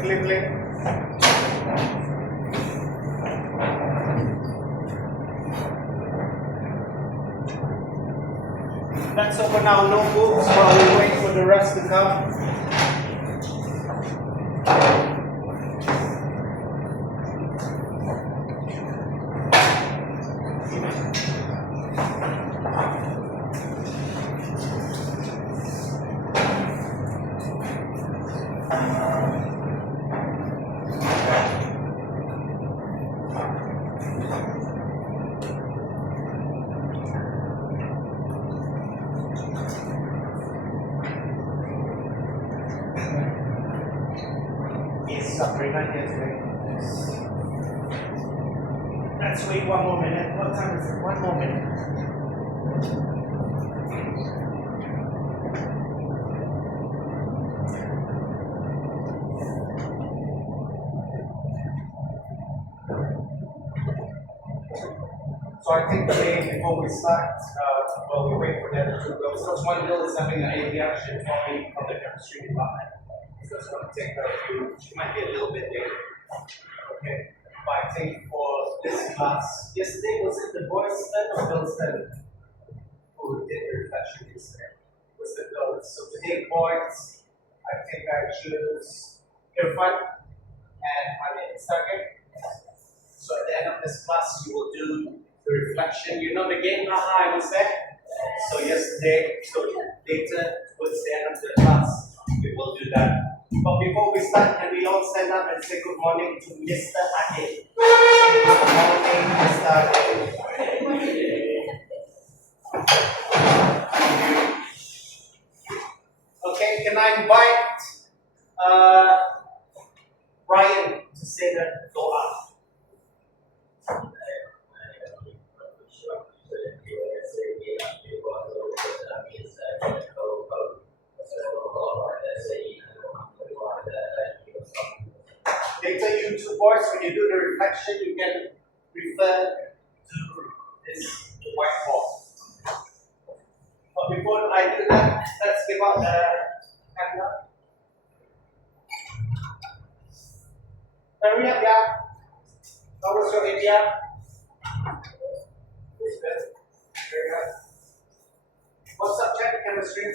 Flip. Let's open our notebooks while we wait for the rest to come. Let's wait one more minute. What time is it? One more minute. So I think today, before we start, while we wait for them to go, so one girl is having an ABR shift for me from the chemistry department. So it's going to take her a few, she might be a little bit late. Okay. But I think for this class, yesterday was it the boys' turn or girls' turn? Who did the reflection yesterday? Was the girls. So today, boys, I think I choose Irfan and Hamid. Is that okay? So at the end of this class, you will do the reflection. You know the game, haha, I was there. So yesterday, so later, towards the end of the class, we will do that. But before we start, can we all stand up and say good morning to Mr. Addy? Good morning, Mr. Addy. Okay, can I invite Brian to say the dua? Later, you two boys, when you do the reflection, you can refer to this whiteboard. But before I do that, let's give out the camera. Hurry up, yeah. How was your area? Very good. What subject? Chemistry?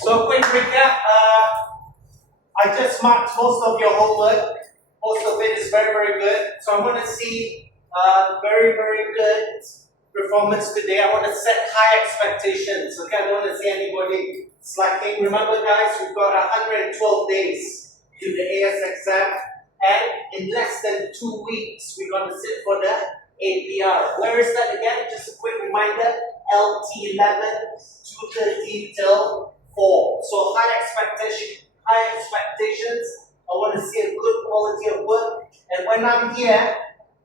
So quick recap, I just marked most of your homework. Most of it is very, very good. So I want to see very, very good performance today. I want to set high expectations. Okay, I don't want to see anybody slacking. Remember guys, we've got 112 days to the AS exam. And in less than 2 weeks, we're going to sit for the APR. Where is that again? Just a quick reminder, LT11, 2:30 till 4. So high expectations. I want to see a good quality of work. And when I'm here,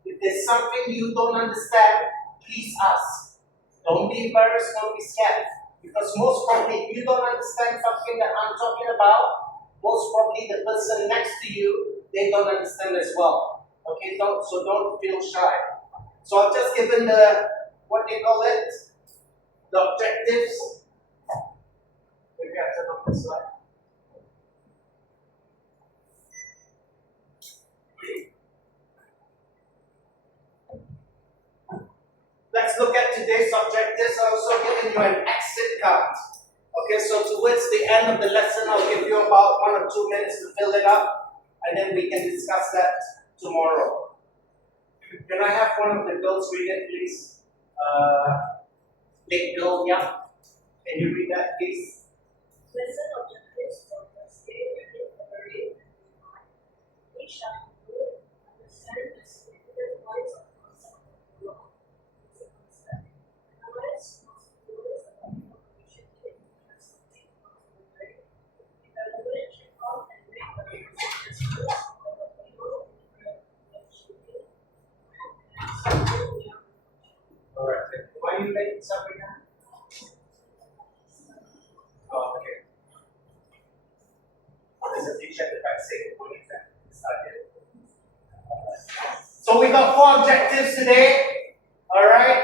if there's something you don't understand, please ask. Don't be embarrassed, don't be scared. Because most probably, if you don't understand something that I'm talking about, most probably the person next to you, they don't understand as well. Okay, so don't feel shy. So I've just given the, what they call it, the objectives. Maybe I turn off this slide. Let's look at today's objectives. I've also given you an exit card. Okay, so towards the end of the lesson, I'll give you about 1 or 2 minutes to fill it up, and then we can discuss that tomorrow. Can I have one of the girls read it, please? Big girl, yeah. Can you read that, please? Lesson objectives for the state and we shall understand the significant points of concept of the law. It's a concept. Analyze possibilities of information to influence something possible. Evaluate, check out, and make the research of the people Alright, why are you making something now? Oh, okay. There's a teacher at the back saying, what is that? It's not it. So we got 4 objectives today. Alright?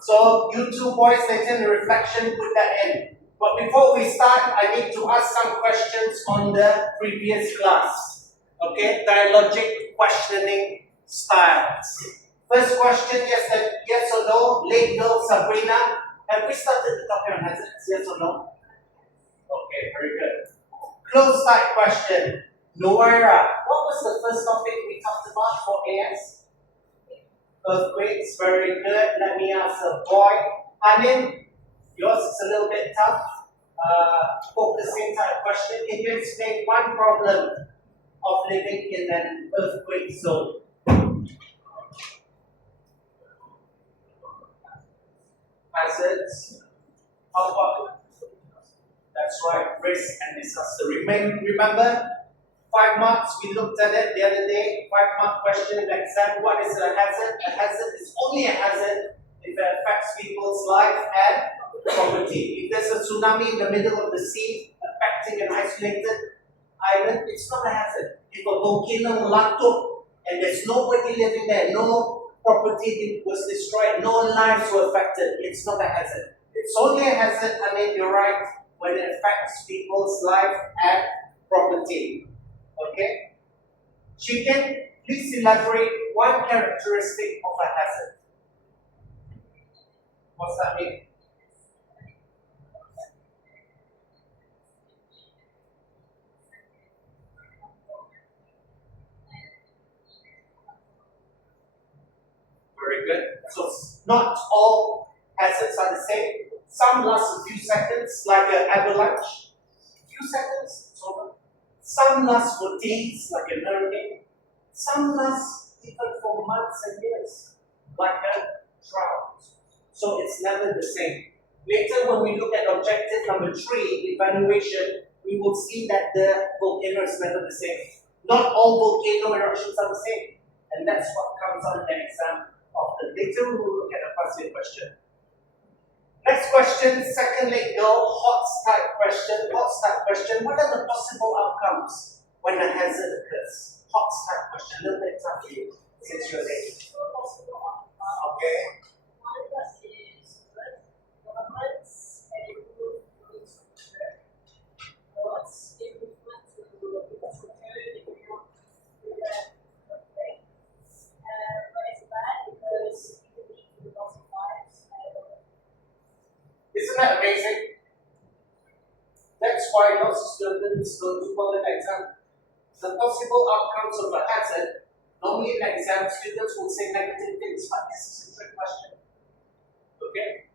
So you two boys, later the reflection, put that in. But before we start, I need to ask some questions on the previous class. Okay? Dialogic questioning styles. First question, yes or no? Late girl Sabrina. Have we started the topic on hazards? Yes or no? Okay, very good. Close type question. Noira, what was the first topic we talked about for AS? Earthquakes, very good. Let me ask a boy. Anin, yours is a little bit tough. Focusing type question. Can you explain one problem of living in an earthquake zone? Hazards. How about? That's right, risk and disaster. Remember, 5 marks, we looked at it the other day. 5-mark question in the exam. What is a hazard? A hazard is only a hazard if it affects people's life and property. If there's a tsunami in the middle of the sea affecting an isolated island, it's not a hazard. If a volcano meletup and there's nobody living there, no property was destroyed, no lives were affected, it's not a hazard. It's only a hazard, I mean, you're right, when it affects people's life and property. Okay? Chicken, please elaborate one characteristic of a hazard. What's that mean? Very good. So not all hazards are the same. Some last a few seconds, like an avalanche. Few seconds, it's over. Some last for days, like a hurricane. Some last even for months and years, like a drought. So it's never the same. Later, when we look at objective number 3, evaluation, we will see that the volcano is never the same. Not all volcano eruptions are the same. And that's what comes on the exam of the later. We will look at a past year question. Next question, second leg go, hot start question. Hot start question. What are the possible outcomes when a hazard occurs? Hot start question. A little bit tough for you since you're late. Okay. Isn't that amazing? That's why lots of students don't do well in exam. The possible outcomes of a hazard, normally in exam, students will say negative things, but this is a trick question. Okay?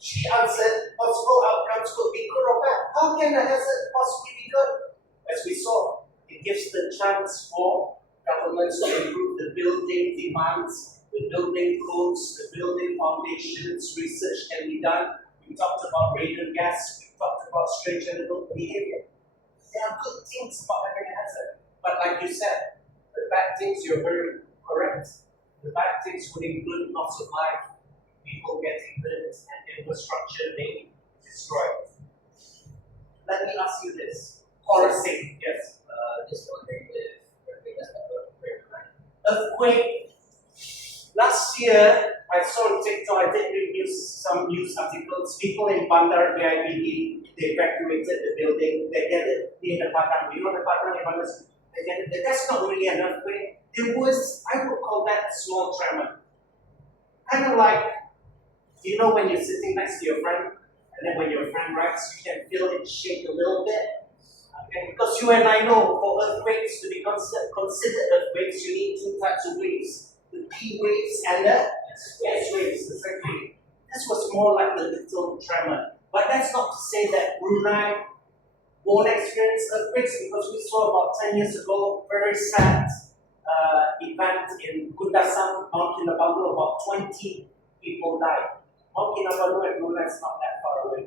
She answered possible outcomes could be good or bad. How can a hazard possibly be good? As we saw, it gives the chance for governments to improve the building demands, the building codes, the building foundations, research can be done. We talked about radon gas, we talked about strange animal behavior. There are good things about having a hazard. But like you said, the bad things, you're very correct. The bad things would include loss of life, people getting hurt, and infrastructure being destroyed. Let me ask you this. Chorusing, yes. Just wondering if Earthquake. Last year, I saw on TikTok, I did read some news articles. People in Bandar BIBD, they evacuated the building. They get it near the Padang. You know the Padang in Bandar? They get it. That's not really an earthquake. There was, I would call that a small tremor. Kind of like, you know, when you're sitting next to your friend, and then when your friend writes, you can feel it shake a little bit. Okay? Because you and I know, for earthquakes to be considered earthquakes, you need 2 types of waves. The P waves and the S waves, the second wave. This was more like the little tremor. But that's not to say that Brunei won't experience earthquakes, because we saw about 10 years ago, very sad event in Kundasang, Mount Kinabalu, about 20 people died. Mount Kinabalu and Brunei is not that far away.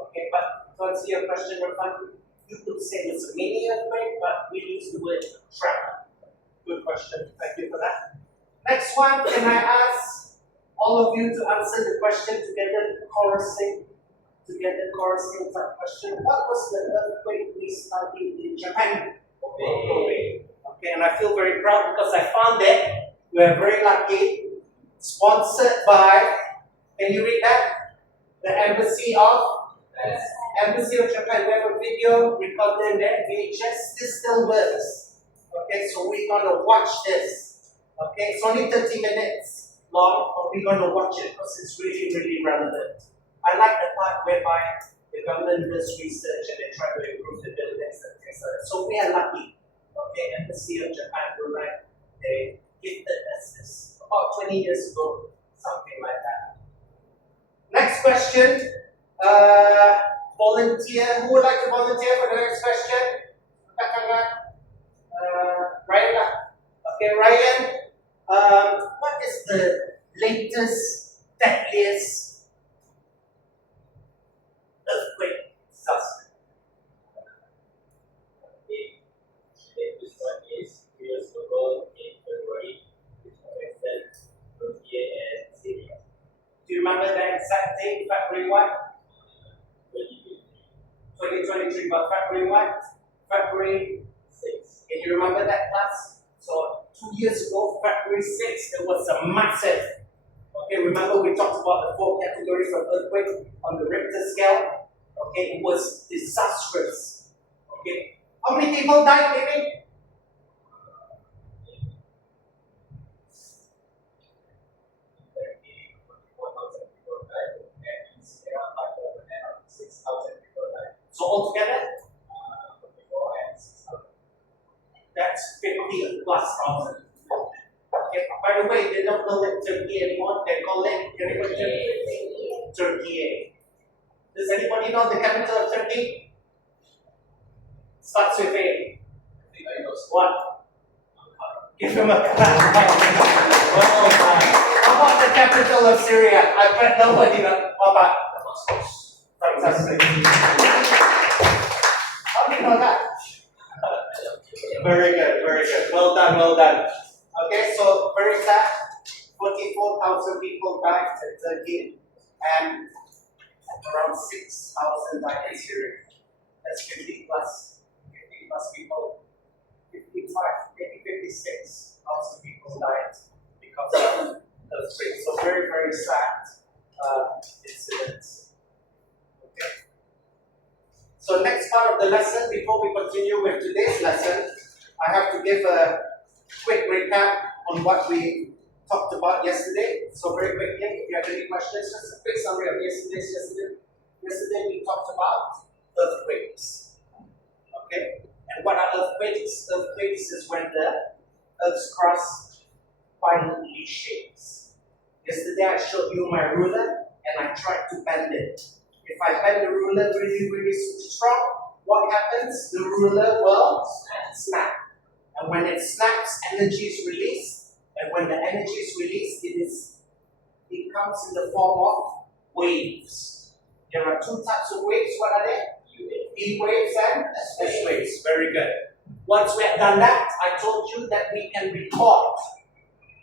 Okay, but to answer your question, Irfan, you could say it's a mini earthquake, but we use the word tremor. Good question. Thank you for that. Next one, can I ask all of you to answer the question together, chorusing type question. What was the earthquake we studied in Japan? Okay, and I feel very proud because I found it We are very lucky. Sponsored by, can you read that? The Embassy of? Yes. Embassy of Japan. We have a video recorded in there. VHS. This still works. Okay, so we're gonna watch this. Okay, it's only 30 minutes long, but we're gonna watch it because it's really, really relevant. I like the part whereby the government does research and they try to improve the buildings and things like that. So we are lucky. Okay, Embassy of Japan, Brunei, they gifted us this about 20 years ago, something like that. Next question. Volunteer. Who would like to volunteer for the next question? Ryan. Okay, Ryan. What is the latest, deadliest earthquake disaster? This one is 2 years ago in February, which affected Turkey and Syria. Do you remember the exact date? February what? 2023, but February what? February 6. Can you remember that class? So 2 years ago, February 6th, there was a massive. Okay, remember we talked about the 4 categories of earthquake on the Richter scale? Okay, it was disastrous. Okay, how many people died, David? So altogether, that's 50 plus thousand. Okay, by the way, they don't call it Turkey anymore, they call it Turkey. Does anybody know the capital of Turkey? Starts with A. What? Give him a clap. Well done. How about the capital of Syria? I bet nobody knows. How about fantastic. How do you know that? Very good, very good. Well done, well done. Okay, so very sad. 44,000 people died in Turkey and around 6,000 died in Syria. That's 50 plus people. 55, maybe 56,000 people died because of earthquake. So very, very sad incidents. Okay. So next part of the lesson, before we continue with today's lesson, I have to give a quick recap on what we talked about yesterday. So very quickly, if you have any questions, just a quick summary of yesterday. Yesterday we talked about earthquakes. Okay? And what are earthquakes? Earthquakes is when the Earth's crust violently shakes. Yesterday I showed you my ruler and I tried to bend it. If I bend the ruler really, really strong, what happens? The ruler will snap. And when it snaps, energy is released. And when the energy is released, it comes in the form of waves. There are 2 types of waves. What are they? E waves and S waves. Very good. Once we have done that, I told you that we can record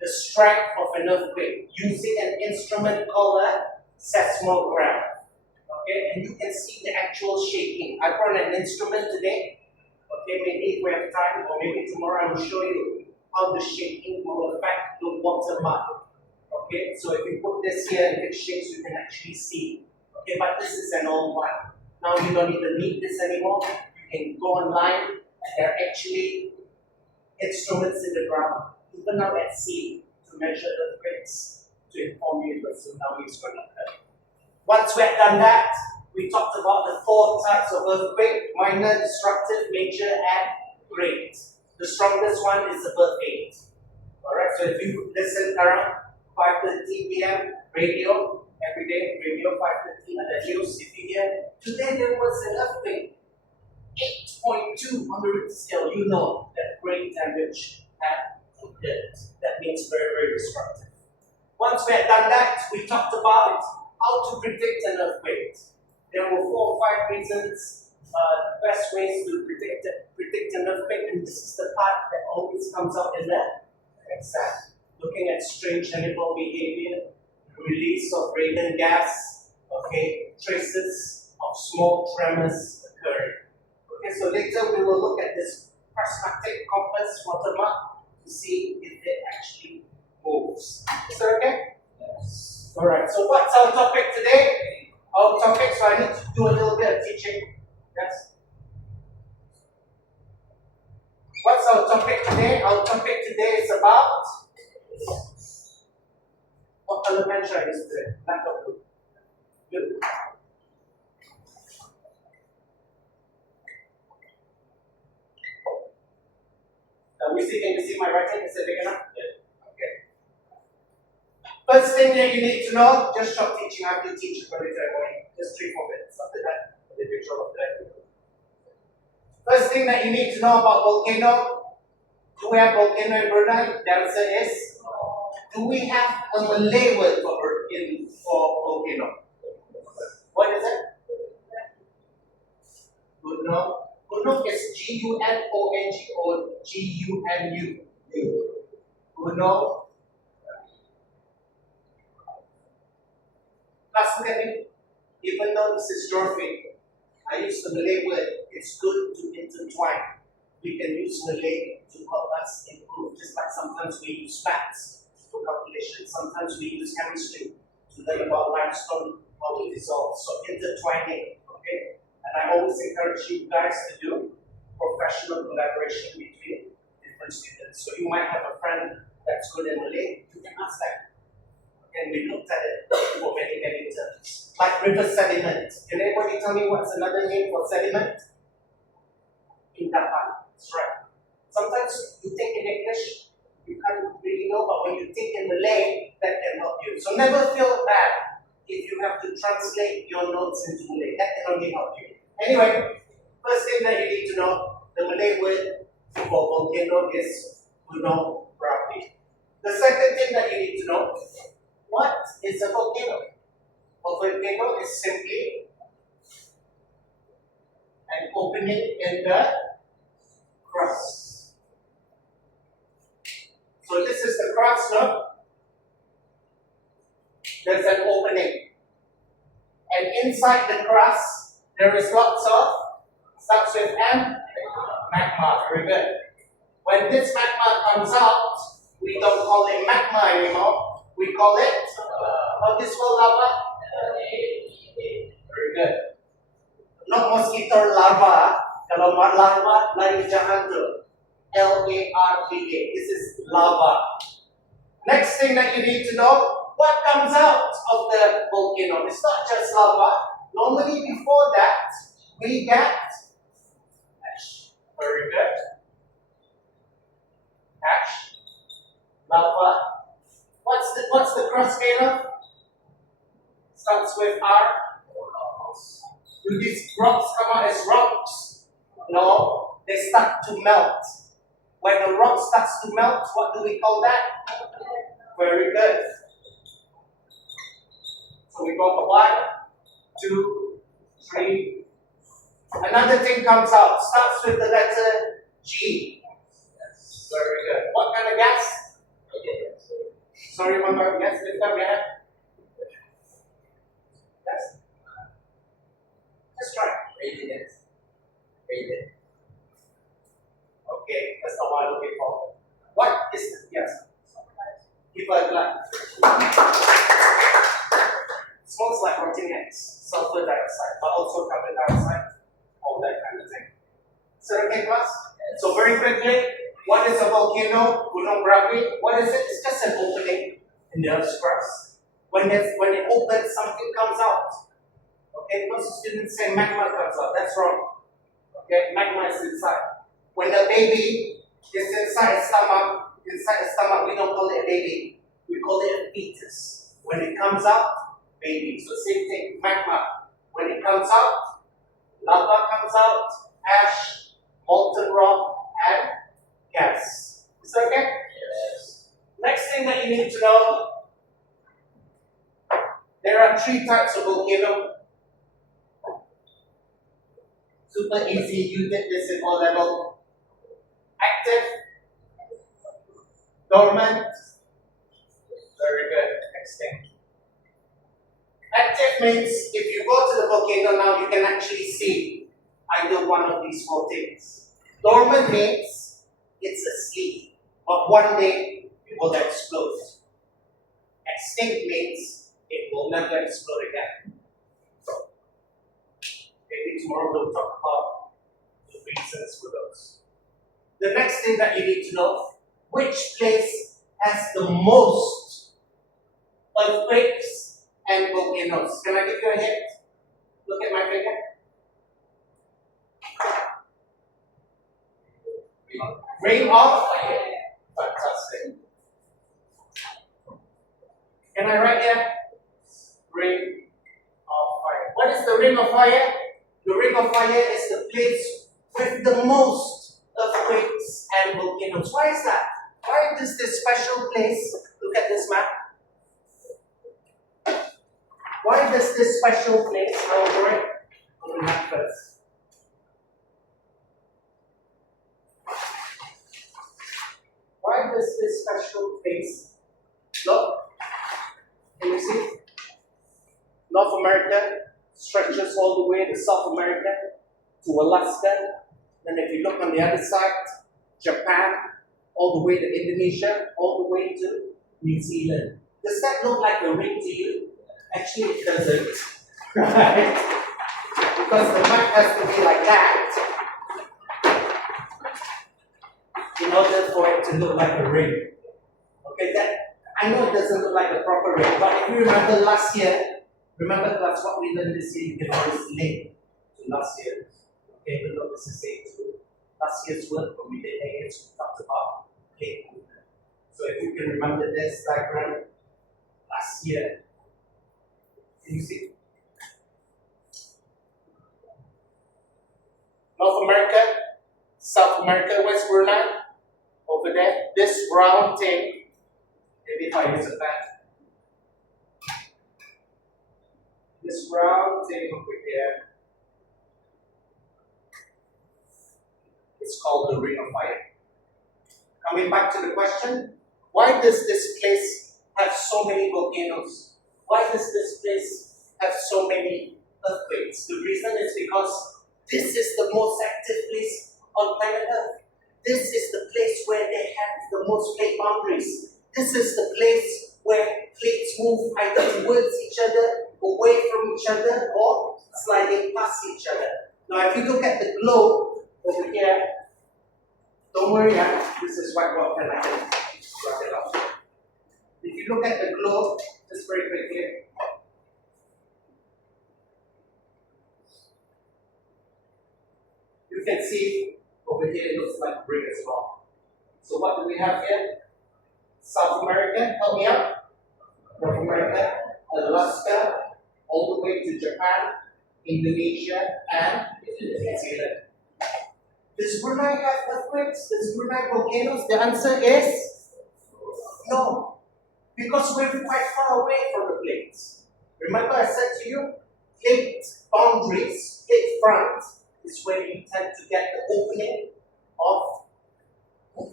the strength of an earthquake using an instrument called a seismograph. Okay, and you can see the actual shaking. I brought an instrument today. Okay, maybe if we have time, or maybe tomorrow I will show you how the shaking will affect the watermark. Okay, so if you put this here and it shakes, you can actually see. Okay, but this is an old one. Now you don't need to need this anymore. You can go online, and there are actually instruments in the ground, even now at sea, to measure earthquakes, to inform you if a tsunami is going to occur. Once we have done that, we talked about the 4 types of earthquake: minor, destructive, major, and great. The strongest one is above 8. Alright, so if you listen around 5:30 p.m. radio, every day, radio 5:30 on the news, if you hear, today there was an earthquake, 8.2 on the Richter scale, you know that great damage had occurred. That means very, very destructive. Once we had done that, we talked about how to predict an earthquake. There were 4 or 5 reasons, best ways to predict an earthquake, and this is the part that always comes up in the exam. Looking at strange animal behavior, release of radon gas, okay, traces of small tremors occurring. Okay, so later we will look at this prismatic compass watermark to see if it actually our topic today? Our topic, so I need to do a little bit of teaching. Yes. What's our topic today? Our topic today is about what color pen should I use today? Black or blue? Blue. Can you see my writing? Is it big enough? Yeah. Okay. First thing that you need to know, just short teaching. I have to teach you for just 3-4 minutes. After that, the picture of that. First thing that you need to know about volcano. Do we have volcano in Brunei? The answer is no. Do we have a Malay word for volcano? What is it? Gunung. Gunung is G-U-N-O-N-G or G-U-N-U. Gunung. Last minute, even though this is geography, I use the Malay word. It's good to intertwine. We can use Malay to help us improve. Just like sometimes we use maths for calculation. Sometimes we use chemistry to learn about limestone, how it dissolves. So intertwining, okay? And I always encourage you guys to do professional collaboration between different students. So you might have a friend that's good in Malay, you can ask them. And we looked at it for many, many terms. Like river sediment. Can anybody tell me what's another name for sediment? Indapan. That's right. Sometimes you think in English, you can't really know, but when you think in Malay, that can help you. So never feel bad if you have to translate your notes into Malay. That can only help you. Anyway, first thing that you need to know, the Malay word for volcano is Gunung Berapi. The second thing that you need to know, what is a volcano? A volcano is simply an opening in the crust. So this is the crust, no? There's an opening. And inside the crust, there is lots of, starts with M, magma. Very good. When this magma comes out, we don't call it magma anymore. We call it, how this called lava? Very good. Not mosquito larva. Kalau larva, lain jangan tu. L-A-R-V-A. This is lava. Next thing that you need to know, what comes out of the volcano? It's not just lava. Normally before that, we get ash. Very good. Ash, lava. What's the crust made of? Starts with R. Do these rocks come out as rocks? No, they start to melt. When a rock starts to melt, what do we call that? Very good. So we got 1, 2, 3. Another thing comes out. Starts with the letter G. Very good. What kind of gas? Sorry, one more. Yes, lift up your hand. Yes. Just try. Radiant. Radiant. Okay, that's not what I'm looking for. What is the yes? Give a glass. Smells like rotting eggs, sulfur dioxide, but also carbon dioxide, all that kind of thing. Is that okay, class? So very quickly, what is a volcano? Gunung Berapi. What is it? It's just an opening in the Earth's crust. When it opens, something comes out. Okay, most students say magma comes out. That's wrong. Okay, magma is inside. When a baby is inside the stomach, we don't call it a baby. We call it a fetus. When it comes out, baby. So same thing, magma. When it comes out, lava comes out, ash, molten rock, and gas. Is that okay? Yes. Next thing that you need to know, there are 3 types of volcano. Super easy, you did this in O level. Active, dormant, very good. Next thing. Active means if you go to the volcano now, you can actually see either one of these 4 things. Dormant means it's asleep, but one day it will explode. Extinct means it will never explode again. Maybe tomorrow we'll talk about the reasons for those. The next thing that you need to know, which place has the most earthquakes and volcanoes? Can I give you a hint? Look at my finger. Ring of fire. Fantastic. Can I write here? Ring of fire. What is the ring of fire? The ring of fire is the place with the most earthquakes and volcanoes. Why is that? Why does this special place, look at this map. Why does this special place, I'll draw it on the map first. Why does this special place, look, can you see? North America stretches all the way to South America, to Alaska. Then if you look on the other side, Japan, all the way to Indonesia, all the way to New Zealand. Does that look like a ring to you? Actually, it doesn't. Right? Because the map has to be like that in order for it to look like a ring. Okay, that I know it doesn't look like a proper ring, but if you remember last year, remember that's what we learned this year, you can always link to last year. Okay, even though this is same to last year's work, when we did AS, we talked about plate movement. So if you can remember this diagram last year, can you see? North America, South America, West Brunei, over there, this round thing, maybe if I use a pen. This round thing over here is called the Ring of Fire. Coming back to the question, why does this place have so many volcanoes? Why does this place have so many earthquakes? The reason is because this is the most active place on planet Earth. This is the place where they have the most plate boundaries. This is the place where plates move either towards each other, away from each other, or sliding past each other. Now, if you look at the globe over here, don't worry, this is white rock and I can wrap it up. If you look at the globe, just very quickly, you can see over here it looks like a ring as well. So what do we have here? South America, help me out. North America, Alaska, all the way to Japan, Indonesia, and New Zealand. Does Brunei have earthquakes? Does Brunei volcanoes? The answer is no. Because we're quite far away from the plates. Remember I said to you, plate boundaries, plate front, is where you tend to get the opening of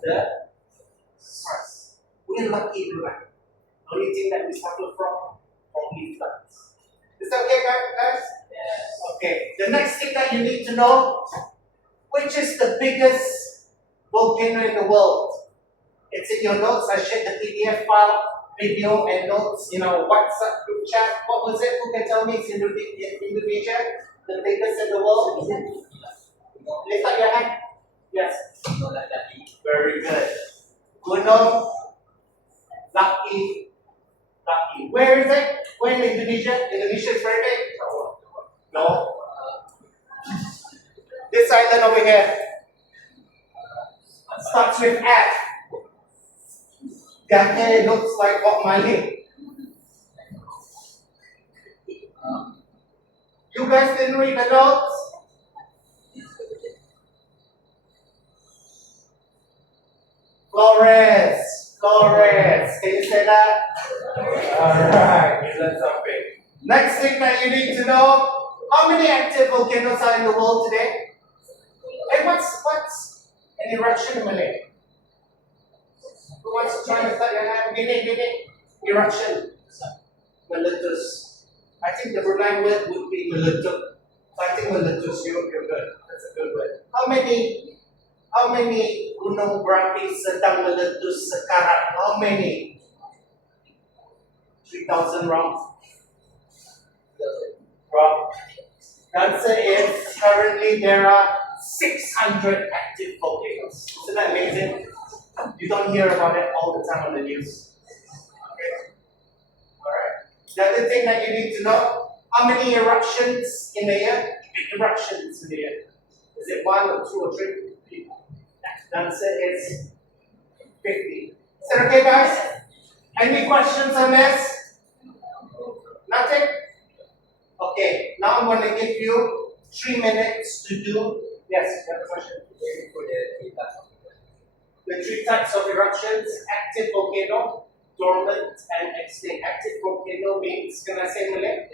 the crust. We're lucky in Brunei. The only thing that we suffer from, only floods. Is that okay, guys? Yes. Okay. The next thing that you need to know, which is the biggest volcano in the world? It's in your notes. I shared the PDF file, video, and notes in our WhatsApp group chat. What was it? Who can tell me? It's in Indonesia, the biggest in the world. Lift up your hand. Yes. Very good. Gunung Laki. Where is it? Where in Indonesia? Indonesia is very big. No. This island over here starts with F. Their hair looks like Bob Marley. You guys didn't read the notes? Flores. Can you say that? Alright, you learned something. Next thing that you need to know, how many active volcanoes are in the world today? Hey, what's an eruption in Malay? Who wants to try to start your hand? Gini. Eruption. Meletus. I think the Brunei word would be meletup. So I think meletus, you're good. That's a good word. How many gunung berapi sedang meletus sekarang? How many? 3,000 wrong. Wrong. The answer is currently there are 600 active volcanoes. Isn't that amazing? You don't hear about it all the time on the news. Okay? Alright. The other thing that you need to know, how many eruptions in a year? Big eruptions in a year. Is it 1 or 2 or 3? The answer is 50. Is that okay, guys? Any questions on this? Nothing? Okay, now I'm going to give you 3 minutes to do. Yes, you have a question? The 3 types of eruptions: active volcano, dormant, and extinct. Active volcano means, can I say in Malay?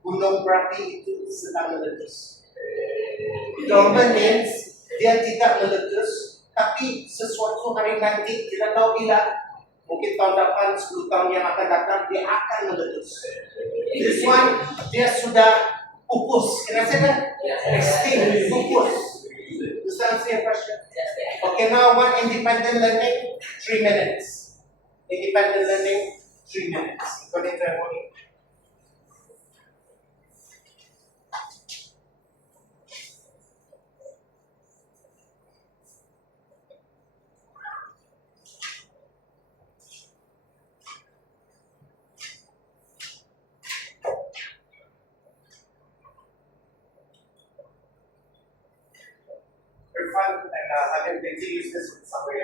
Gunung berapi itu sedang meletus. Dormant means dia tidak meletus, tapi sesuatu hari nanti, kita tahu bila, mungkin tahun depan, 10 tahun yang akan datang, dia akan meletus. This one, dia sudah pupus. Can I say that? Extinct, pupus. Does that answer your question? Okay, now one independent learning, 3 minutes. Independent learning, 3 minutes. According to everybody. Very fun, and I can to use this with somebody.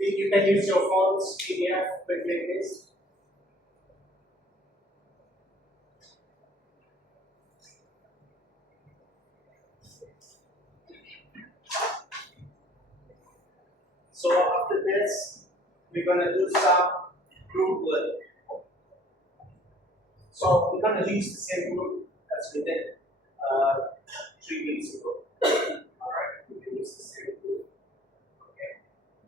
You can use your phone's PDF quickly, please. So after this, we're going to do some group work. So we're going to use the same group as we did 3 weeks ago. Alright, we can use the same group. Okay,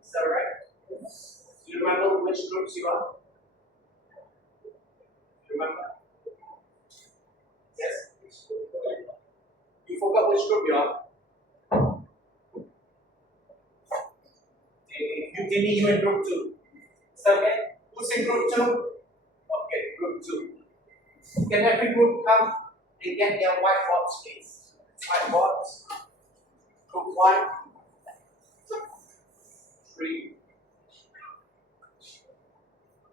is that right? Do you remember which groups you are? Remember? Yes? You forgot which group you are? You didn't even group 2. Is that okay? Who's in group 2? Okay, group 2. Can every group come and get their whiteboards, please? Whiteboards. Group 1. 3.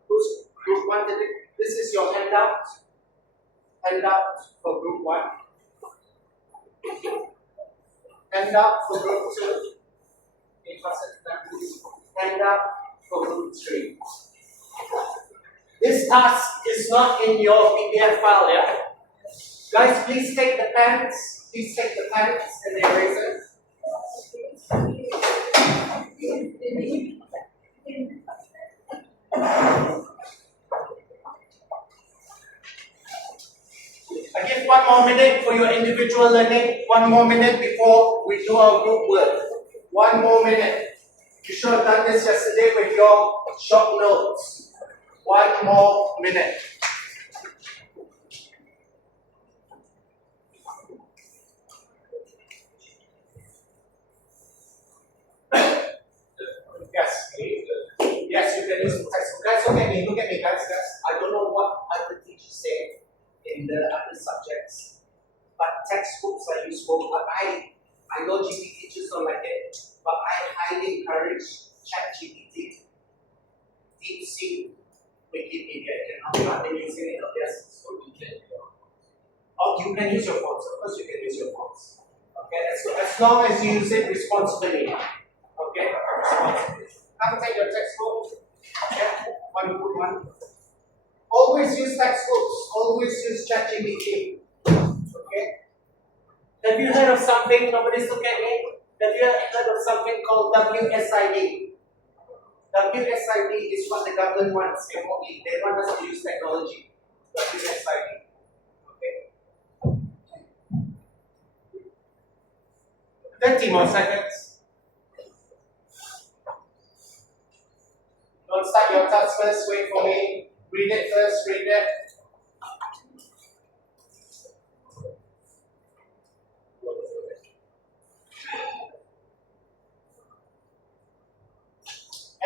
Who's group 1 did it? This is your handout. Handout for group 1. Handout for group 2. Handout for group 3. This task is not in your PDF file, yeah? Guys, please take the pens. Please take the pens and the erasers. I give 1 more minute for your individual learning. 1 more minute before we do our group work. 1 more minute. You should have done this yesterday with your short notes. 1 more minute. Yes. Yes, you can use the textbook. Guys, look at me, guys. I don't know what other teachers say in the other subjects, but textbooks are useful. But I know GP teachers don't like it, but I highly encourage ChatGPT, DeepSeek, Wikipedia. I've been using it. Yes. you can use your phones. Of course, you can use your phones. Okay, as long as you use it responsibly. Okay, responsibly. Come take your textbook. Okay, one. Always use textbooks. Always use ChatGPT. Okay. Have you heard of something? Nobody's looking at me. Have you heard of something called WSID? WSID is what the government wants. MOE. They want us to use technology. WSID. Okay. 30 more seconds. Don't start your thoughts first. Wait for me. Read it first. Read it.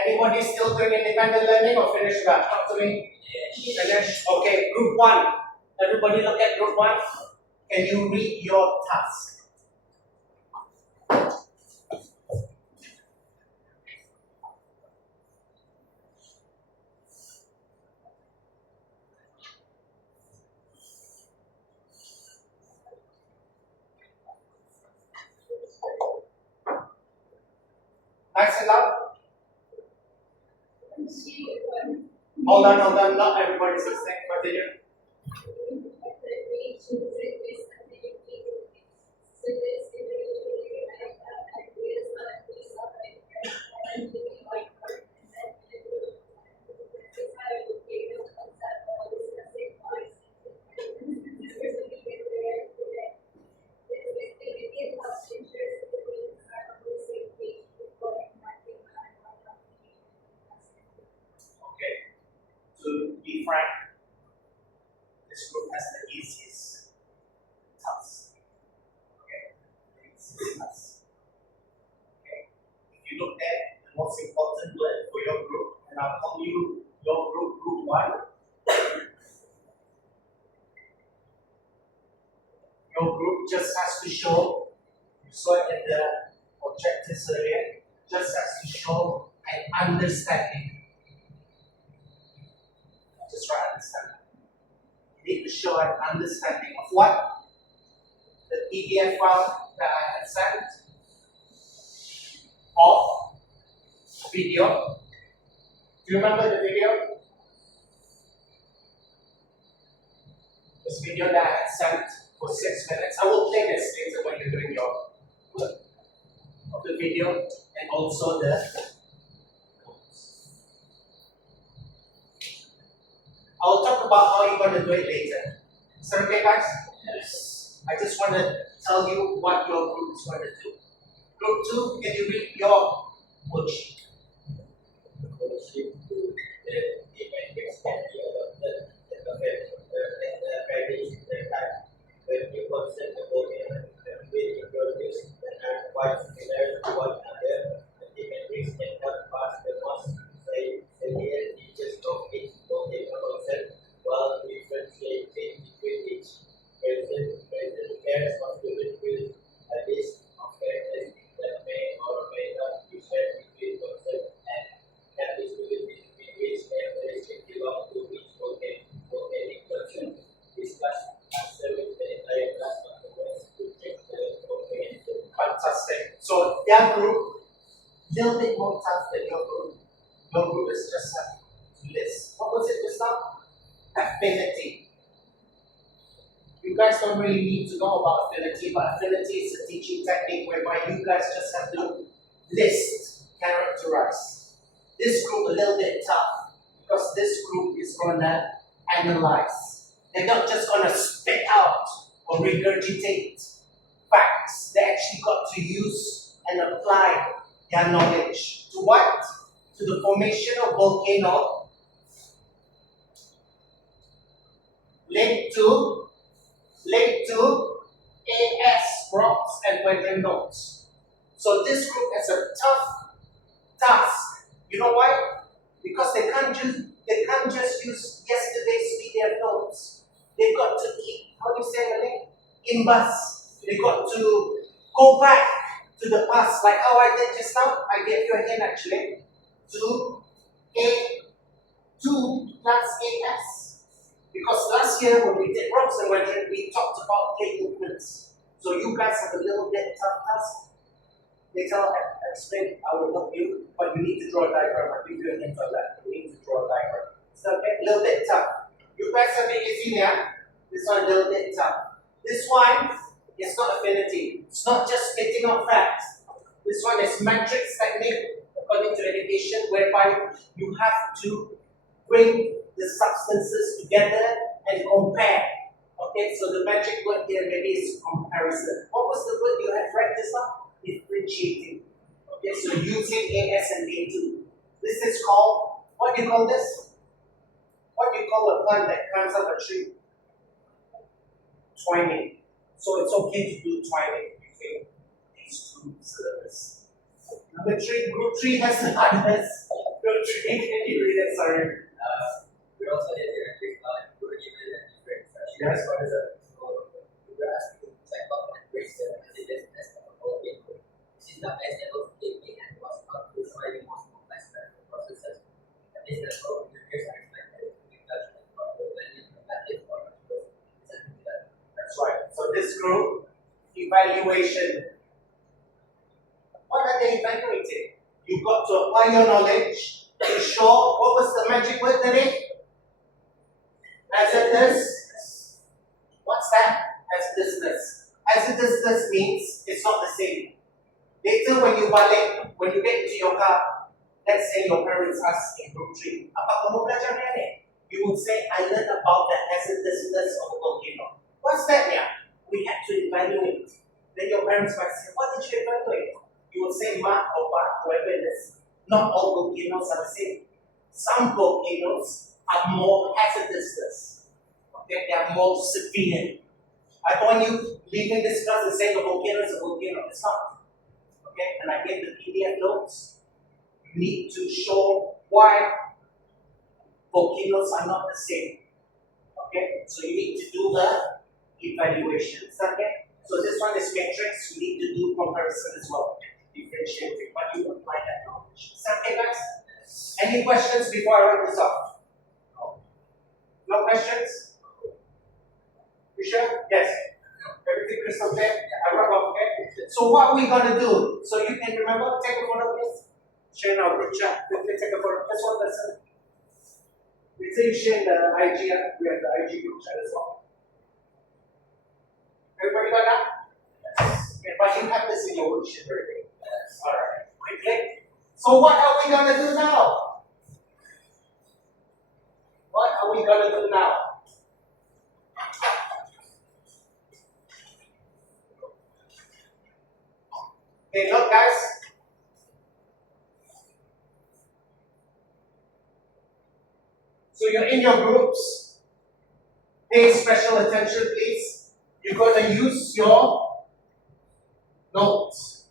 Anybody still doing independent learning or finished that? Talk to me. Finish. Okay, group 1. Everybody look at group 1. Can you read your task? Nice and loud. Hold on. Not everybody's listening. Continue. Okay. To be frank, this group has the easiest task. Okay. The easiest task. Okay. If you look at the most important word for your group, and I'll call you your group 1. Your group just has to show, you saw it in the objectives earlier, just has to show an understanding. Just try to understand. You need to show an understanding of what? The PDF file that I had sent, of video. Do you remember the video? This video that I had sent for 6 minutes. I will play this later when you're doing your work. Of the video and also the notes. I will talk about how you're going to do it later. Is that okay, guys? Yes. I just want to tell you what your group is going to do. Group 2, can you read your worksheet? The worksheet to the matrix can be adopted and the values that when you concept the volcano with introduced that are quite similar to one another, the matrix can help pass the most salient features of each volcano concept while differentiating between each. Present pairs contribute with a list of characteristics that may or may not be shared between concepts and can distribute between which characteristics belong to each volcanic concept. Discuss answer with the entire class afterwards to check the comprehension. Fantastic. So their group, little bit more tough than your group. Your group is just have to list. What was it just now? Affinity. You guys don't really need to know about affinity, but affinity is a teaching technique whereby you guys just have to list, characterize. This group a little bit tough because this group is gonna analyze. They're not just gonna spit out or regurgitate facts. They actually got to use and apply their knowledge to what? To the formation of volcano, linked to AS rocks and weather notes. So this group has a tough task. You know why? Because they can't just use yesterday's PDF notes. They've got to keep, how do you say the name? Imbas. They've got to go back to the past, like how I did just now. I gave you a hint actually. To A2 plus AS. Because last year when we did ropes and wedging, we talked about plate movements. So you guys have a little bit tough task. Later I'll explain, I will help you, but you need to draw a diagram. I'll give you a hint on that. You need to draw a diagram. So okay, a little bit tough. You guys have it easy now. This one a little bit tough. This one is not affinity. It's not just spitting out facts. This one is matrix technique according to education, whereby you have to bring the substances together and compare. Okay, so the magic word here maybe is comparison. What was the word you had read this up? Differentiating. Okay, so using AS and A2. This is called, what do you call this? What do you call a plant that climbs up a tree? Twining. So it's okay to do twining between these two syllables. Number 3, group 3 has the hardest. Group 3, can you read it? Sorry. We also did the like to give it a different session. Yes. What is it? So we were asking to check out and question and it is test of volcano. This is the best level of thinking and was not to the most complex processes. And this level of users are expected to be touched and not to value the value for That's right. So this group, evaluation. What are they evaluating? You've got to apply your knowledge to show, what was the magic word today? Hazardous. What's that? Hazardousness. Hazardousness means it's not the same. Later when you balik, when you get into your car, let's say your parents ask in group 3, apa kamu belajar ni? You would say, I learned about the hazardousness of a volcano. What's that now? We had to evaluate. Then your parents might say, what did you evaluate? You would say, Ma or Pa, whoever it is. Not all volcanoes are the same. Some volcanoes are more hazardous. Okay, they are more severe. I don't want you leaving this class and saying a volcano is a volcano. It's not. Okay, and I gave the PDF notes. You need to show why volcanoes are not the same. Okay, so you need to do the evaluations. Okay, so this one is matrix. You need to do comparison as well. Differentiating, but you apply that knowledge. Is that okay, guys? Any questions before I wrap this up? No. No questions? You sure? Yes. Everything crystal clear? I wrap up, okay? So what are we gonna do? So you can remember, take a photo, please. Share in our group chat. Quickly take a photo. Just one person. We say you share in the IG, we have the IG group chat as well. Everybody got that? Yes. Okay, but you have this in your worksheet already. Yes. Alright. Quickly. So what are we gonna do now? What are we gonna do now? Okay, look guys. So you're in your groups. Pay special attention, please. You're gonna use your notes.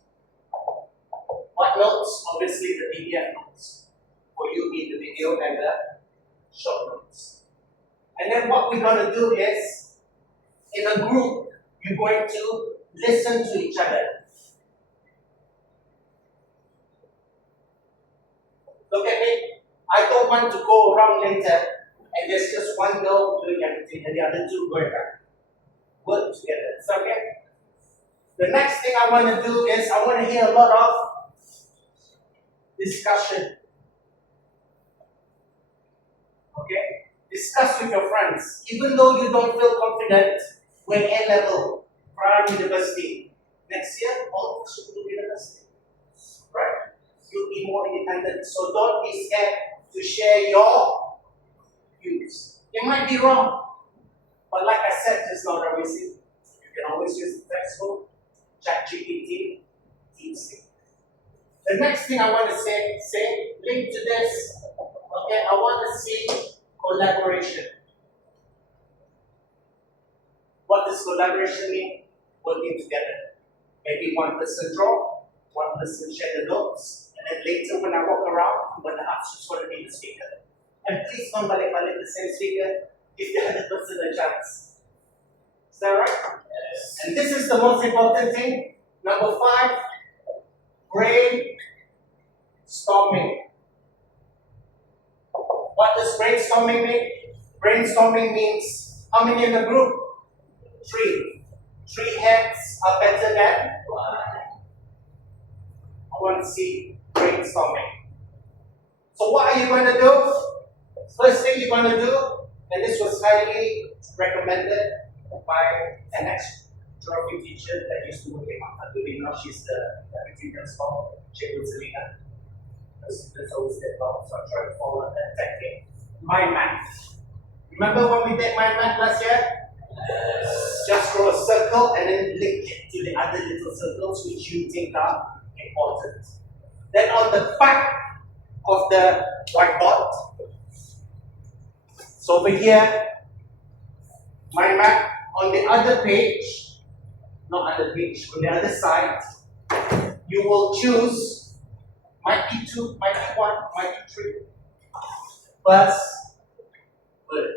What notes? Obviously the PDF notes. For you in the video and the short notes. And then what we're gonna do is, in a group, you're going to listen to each other. Look at me. I don't want to go around later and there's just one girl doing everything and the other two going back. Work together. Is that okay? The next thing I want to do is I want to hear a lot of discussion. Okay? Discuss with your friends. Even though you don't feel confident, we're A level, prior university. Next year, all of us should do university. Right? You'll be more independent. So don't be scared to share your views. It might be wrong. But like I said just now, you can always use the textbook, ChatGPT, DeepSeek. The next thing I want to say, link to this. Okay, I want to see collaboration. What does collaboration mean? Working together. Maybe one person draw, one person share the notes, and then later when I walk around, when the house is going to be the speaker. And please don't balik-balik the same speaker if the other person a chance. Is that right? Yes. And this is the most important thing. Number 5, brainstorming. What does brainstorming mean? Brainstorming means how many in the group? 3. 3 heads are better than 1. I want to see brainstorming. So what are you going to do? First thing you're going to do, and this was highly recommended by an ex-geography teacher that used to work in Mark Addy. Now she's the deputy principal, Cikgu Selina. That's always their goal, so I try to follow that technique. Mind map. Remember when we did mind map last year? Just draw a circle and then link it to the other little circles which you think are important. Then on the back of the whiteboard, so over here, mind map, on the other page, not other page, on the other side, you will choose, might be 2, might be 1, might be 3, plus word.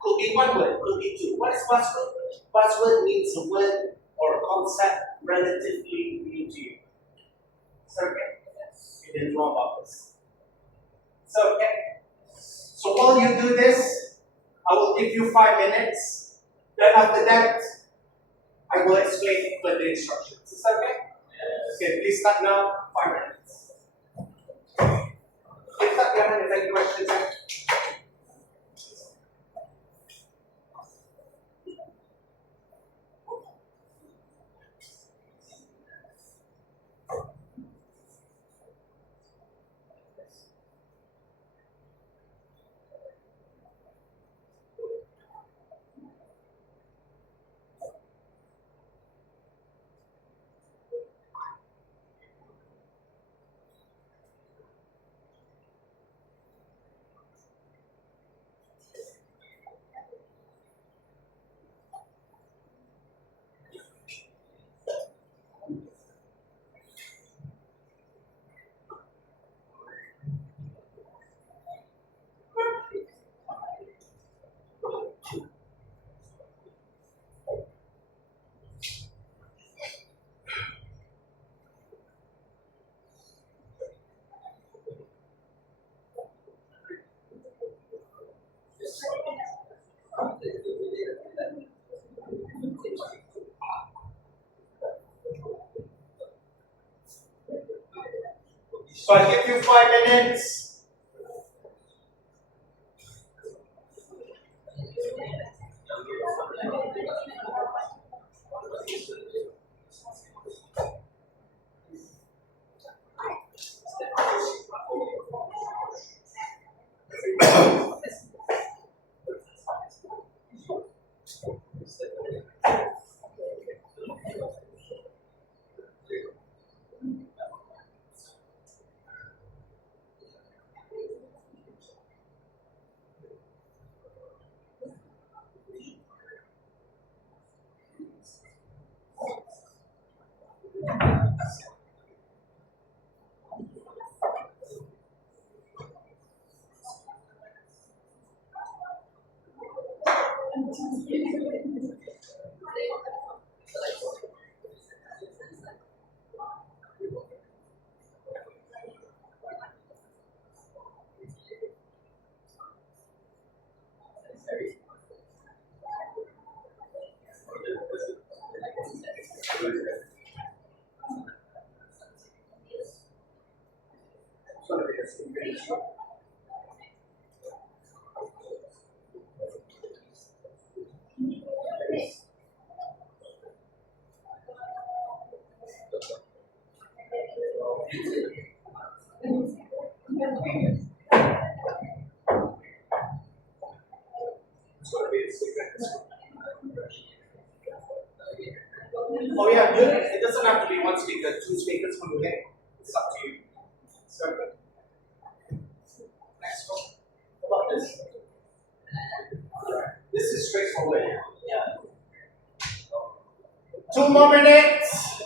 Could be 1 word, could be 2. What is buzzword? Buzzword means a word or a concept relatively new to you. Is that okay? Yes. You didn't know about this. Is that okay? So while you do this, I will give you 5 minutes. Then after that, I will explain further instructions. Is that okay? Yes. Okay, please start now. 5 minutes. Lift up your hand if any questions. So I give you 5 minutes. Oh yeah, good. It doesn't have to be 1 speaker, 2 speakers from here. It's up to you. So, next one. How about this? This is straightforward. Yeah. 2 more minutes.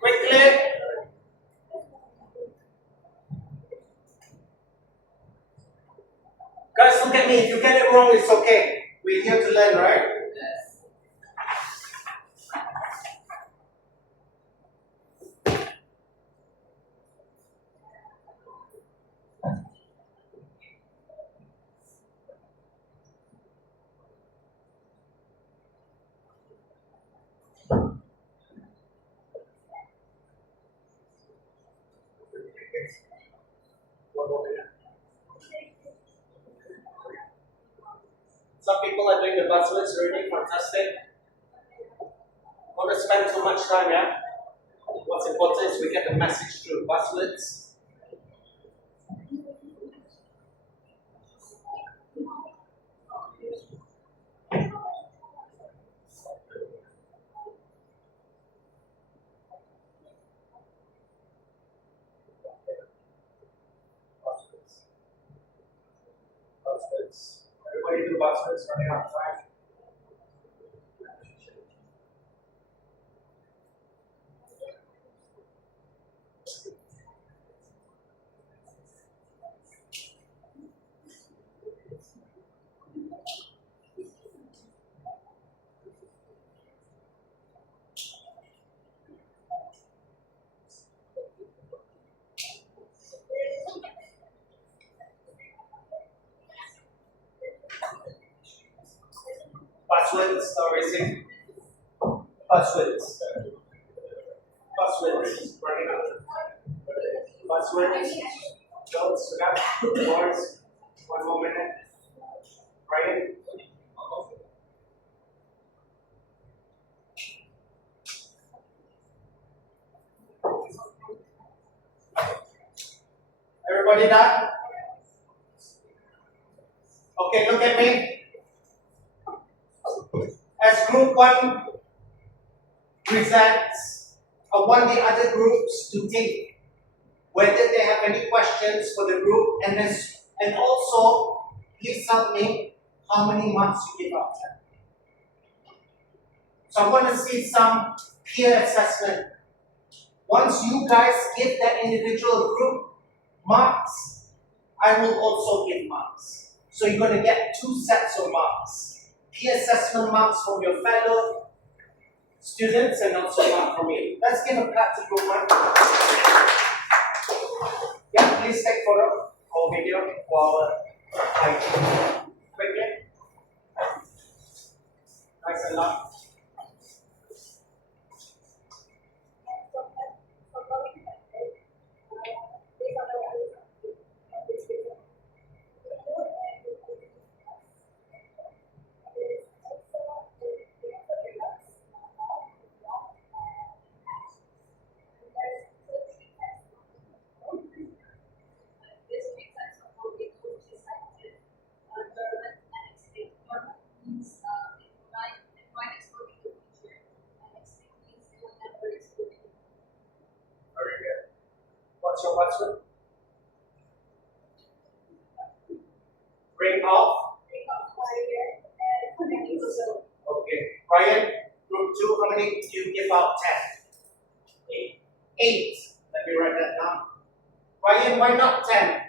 Quickly. Guys, look at me. If you get it wrong, it's okay. We're here to learn, right? Some people are doing the buzzwords already, fantastic. Not to spend too much time, yeah? What's important is we get the message through. Buzzwords. Buzzwords. Everybody do buzzwords running out of time. Buzzwords are racing. Buzzwords. Buzzwords. Running out of time. Buzzwords. Girls, boys. One more minute. Ryan. Everybody done? Okay, look at me. As group 1 presents, I want the other groups to think whether they have any questions for the group, and also please tell me how many marks you give out of 10. So I want to see some peer assessment. Once you guys give that individual group marks, I will also give marks. So you're going to get 2 sets of marks. Peer assessment marks from your fellow students and also mark from me. Let's give a clap to group 1. Yeah, please take photo or video for our quickly. Nice and loud. What's your buzzword? Bring off. Okay. Ryan, group 2, how many do you give out 10? 8. Let me write that down. Ryan, why not 10?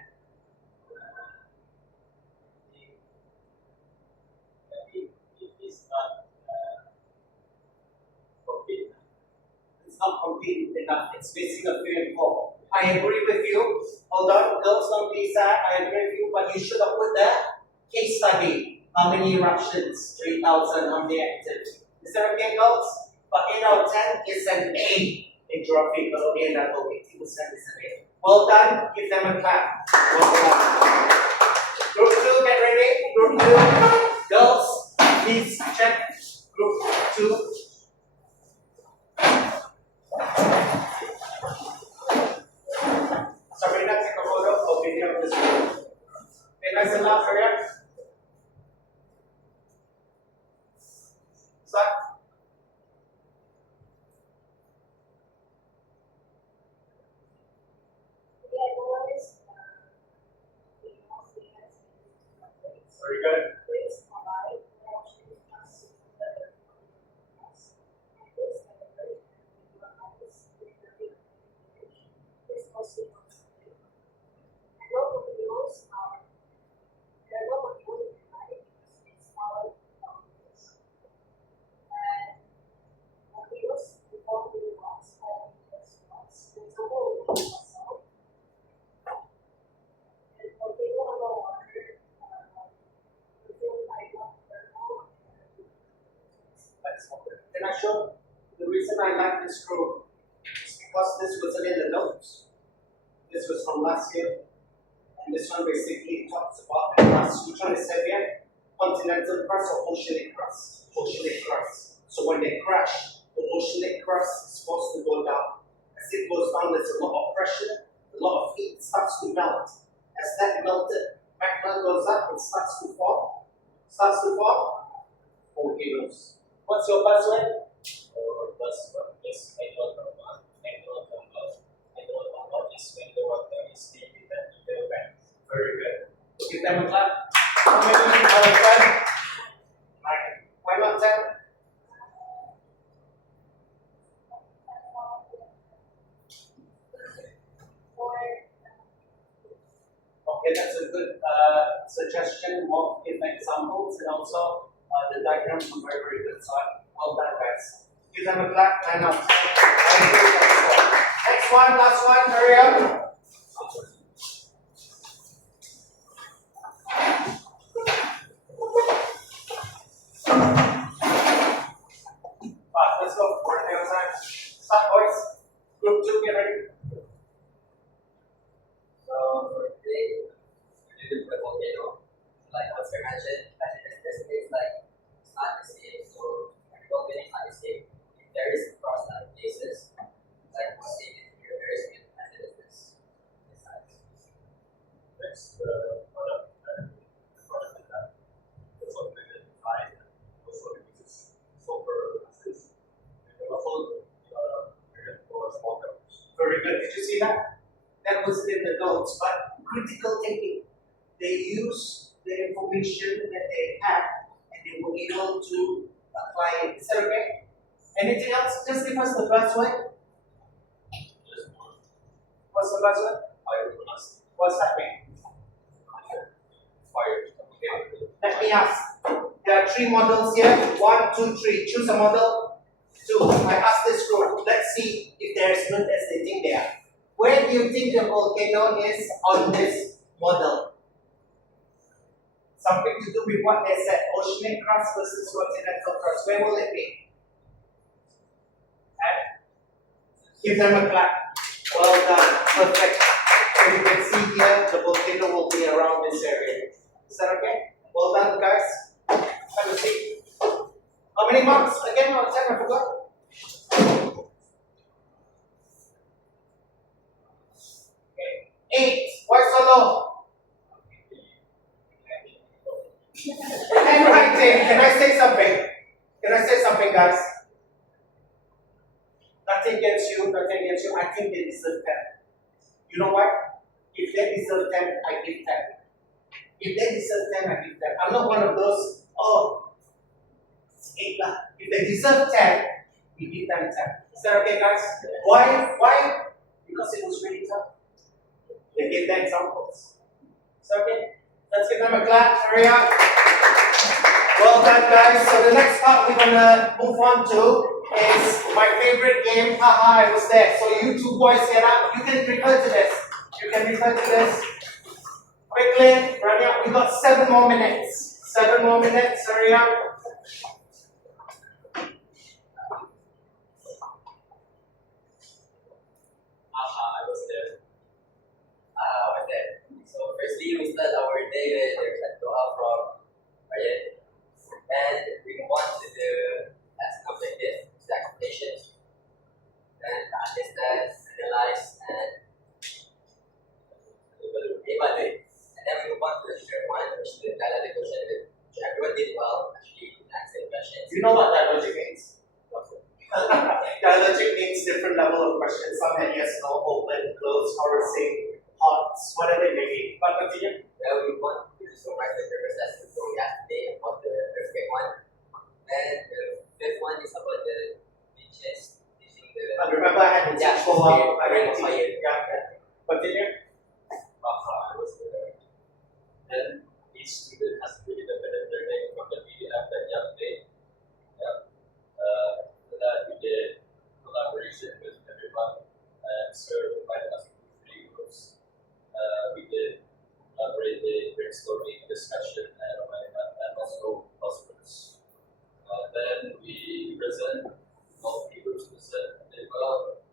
It's not complete enough. It's missing a few and 4. I agree with you. Hold on, girls, don't be sad. I agree with you, but you should have put the case study. How many eruptions? 3,000. How many active? Is that okay, girls? But 8 out of 10 is an A in geography, but only level 80% is an A. Well done. Give them a clap. Well done. Group 2, get ready. Group 2. Girls, please check. Group 2. Sabrina, take a photo or video of this group. Okay, nice and loud, hurry up. Start. Very good. Can I show the reason I like this group is because this wasn't in the notes. This was from last year. And this one basically talks about the class. Which one is heavier? Continental crust or oceanic crust? Oceanic crust. So when they crash, the oceanic crust is supposed to go down. As it goes down, there's a lot of pressure, a lot of heat starts to melt. As that melted, magma goes up and starts to fall. Starts to fall. Volcanoes. What's your buzzword? Is when the water is deep in the bank. Very good. Give them a clap. How many out of 10? Why not 10? Okay, that's a good suggestion. More give examples and also the diagrams are very, very good. So well done, guys. Give them a clap. 10 out of 10. Very good. Next one, last one. Hurry up. Let's go for the other time. Stop, boys. Group 2, get ready. So for today, we do the volcano. Like Oscar mentioned, this is like it's not the same. So every volcano is not the same. It varies across like places. Like what's stated here varies with as it is this size. Next product and the product is that it's also identified and also uses sulfur acids. And also for small chemicals. Very good. Did you see that? That was in the notes. But critical thinking, they use the information that they had and they were able to apply it. Is that okay? Anything else? Just give us the buzzword. What's the buzzword? What's happening? Fire. Let me ask. There are 3 models here. 1, 2, 3. Choose a model. 2. I ask this group. Let's see if they're as good as they think they are. Where do you think the volcano is on this model? Something to do with what they said. Oceanic crust versus continental crust. Where will it be? And give them a clap. Well done. Perfect. So you can see here the volcano will be around this area. Is that okay? Well done, guys. Have a seat. How many marks? Again, out of 10, I forgot. 8. Why so low? Handwriting. Can I say something? Can I say something, guys? Nothing against you, nothing against you. I think they deserve 10. You know what? If they deserve 10, I give 10. If they deserve 10, I give 10. I'm not one of those, oh, it's 8 lah. If they deserve 10, we give them 10. Is that okay, guys? Why? Because it was really tough. They gave them examples. Is that okay? Let's give them a clap. Hurry up. Well done, guys. So the next part we're gonna move on to is my favorite game. Haha, I was there. So you 2 boys get up. You can refer to this. You can refer to this. Quickly, run up. We got 7 more minutes. 7 more minutes. Hurry up. I was there. What's that? So firstly, we start our day with the dua from Ryan, and we move on to the last objective, the expectations, then understand, analyze, and evaluate. And then we move on to the third one, which is the dialogic question, which everyone did well, actually, answering questions. You know what dialogic means? Dialogic means different level of questions. Some had yes, no, open, closed, horsing, hot, whatever it may be. But continue. We want to summarize the purpose as we yesterday about the earthquake one. And the fifth one is about the beaches using the. And remember, I had to teach for I read fire. Yeah. Continue. I was there. Then each student has to independent learning from the PDF that you have made. Yeah. So that we did collaboration with everyone and served by us 3 groups. We did collaborated brainstorming, discussion, and also buzzwords. Then we present, all 3 groups present, did well.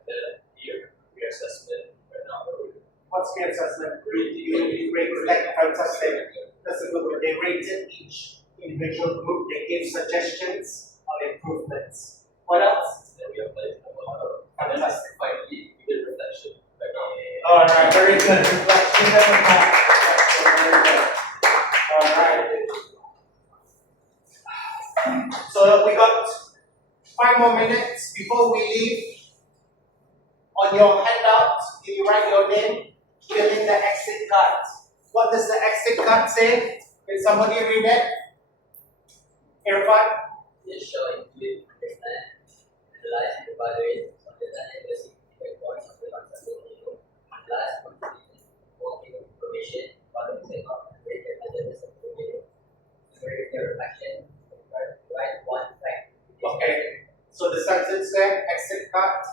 And then here, reassessment, right now we're What's the assessment? You rate like fantastic. That's a good one. They rated each individual group. They gave suggestions on improvements. What else? Then we applied about Fantastic. finally we did reflection. Like, All right, very good. Reflection and back. Very good. All right. So we got 5 more minutes before we leave. On your handout, can you write your name? Fill in the exit card. What does the exit card say? Can somebody read it? Irfan? this show include understand, analyze, and evaluate understanding the significant points of the concept of volcano, analyze, contribution, volcano information, following of and rate the hazardous of volcano. Numerical reflection, write one fact. Okay. So the sentence there, exit card.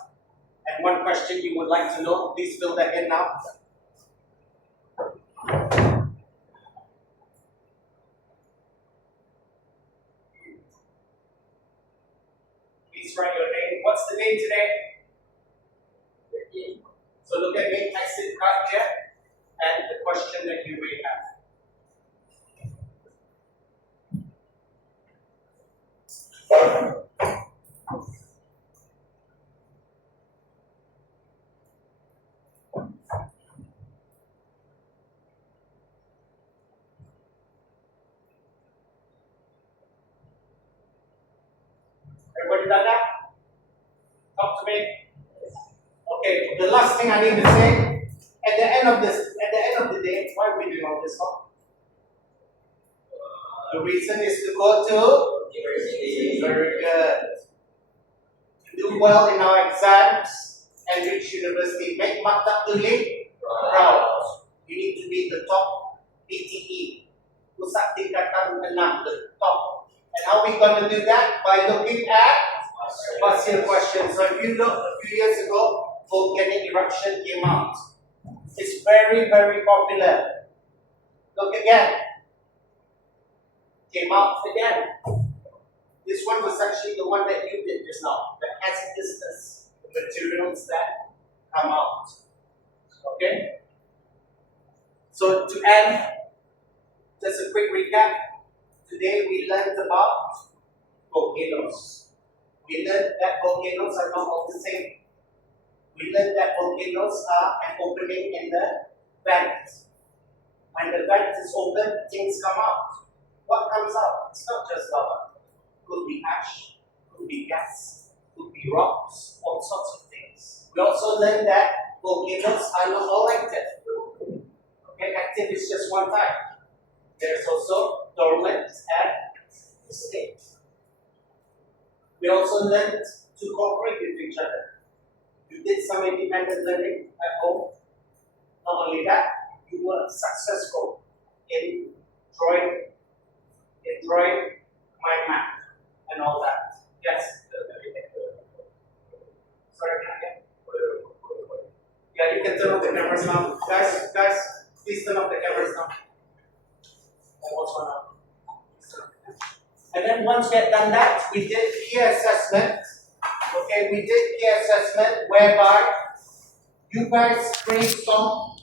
And one question you would like to know, please fill that in now. Please write your name. What's the name today? So look at me, exit card here, and the question that you may have. Everybody done that? Talk to me. Okay, the last thing I need to say, at the end of the day, why are we doing all this for? The reason is to go to University. very good. To do well in our exams and reach university. Make Maktab Tuli proud. You need to be the top PTE. Pusat tingkatan 6, the top. And how are we going to do that? By looking at past year questions. So if you look a few years ago, volcanic eruption came out. It's very, very popular. Look again. Came out again. This one was actually the one that you did just now. The hazardousness, the materials that come out. Okay? So to end, just a quick recap. Today we learned about volcanoes. We learned that volcanoes are not all the same. We learned that volcanoes are an opening in the vent. When the vent is open, things come out. What comes out? It's not just lava. Could be ash, could be gas, could be rocks, all sorts of things. We also learned that volcanoes are not all active. Okay, active is just one type. There's also dormant and extinct. We also learned to cooperate with each other. You did some independent learning at home. Not only that, you were successful in drawing mind map and all that. Yes. Sorry, can I get? Yeah, you can turn off the cameras now. Guys, please turn off the cameras now. And then once we had done that, we did peer assessment. Okay, we did peer assessment whereby you guys brainstorm